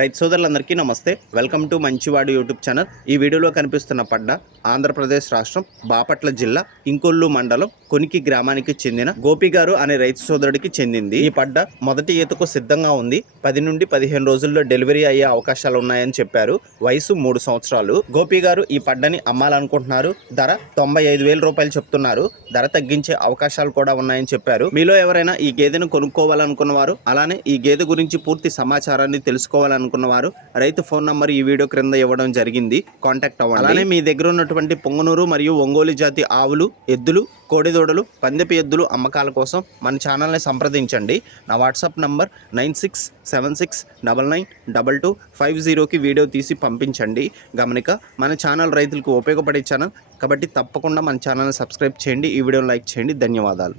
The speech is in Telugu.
రైతు సోదరులందరికీ నమస్తే. వెల్కమ్ టు మంచివాడు యూట్యూబ్ ఛానల్. ఈ వీడియోలో కనిపిస్తున్న పడ్డ ఆంధ్రప్రదేశ్ రాష్ట్రం బాపట్ల జిల్లా ఇంకొల్లు మండలం కొనికి గ్రామానికి చెందిన గోపి గారు అనే రైతు సోదరుడికి చెందింది. ఈ పడ్డ మొదటి ఈతకు సిద్ధంగా ఉంది. 10 నుండి 15 రోజుల్లో డెలివరీ అయ్యే అవకాశాలు ఉన్నాయని చెప్పారు. వయసు 3 సంవత్సరాలు. గోపి గారు ఈ పడ్డని అమ్మాలనుకుంటున్నారు. ధర 95,000 రూపాయలు చెప్తున్నారు. ధర తగ్గించే అవకాశాలు కూడా ఉన్నాయని చెప్పారు. మీలో ఎవరైనా ఈ గేదెను కొనుక్కోవాలనుకున్నవారు, అలానే ఈ గేదె గురించి పూర్తి సమాచారాన్ని తెలుసుకోవాలనుకున్నవారు రైతు ఫోన్ నంబర్ ఈ వీడియో క్రింద ఇవ్వడం జరిగింది. కాంటాక్ట్ అవ్వండి. అలానే మీ దగ్గర ఉన్నటువంటి పొంగనూరు మరియు ఒంగోలు జాతి ఆవులు, ఎద్దులు, కోడిదూడలు, పందెపు ఎద్దులు అమ్మకాల కోసం మన ఛానల్ని సంప్రదించండి. నా వాట్సాప్ నంబర్ 9676992250కి వీడియో తీసి పంపించండి. గమనిక, మన ఛానల్ రైతులకు ఉపయోగపడే ఛానల్ కాబట్టి తప్పకుండా మన ఛానల్ని సబ్స్క్రైబ్ చేయండి. ఈ వీడియోని లైక్ చేయండి. ధన్యవాదాలు.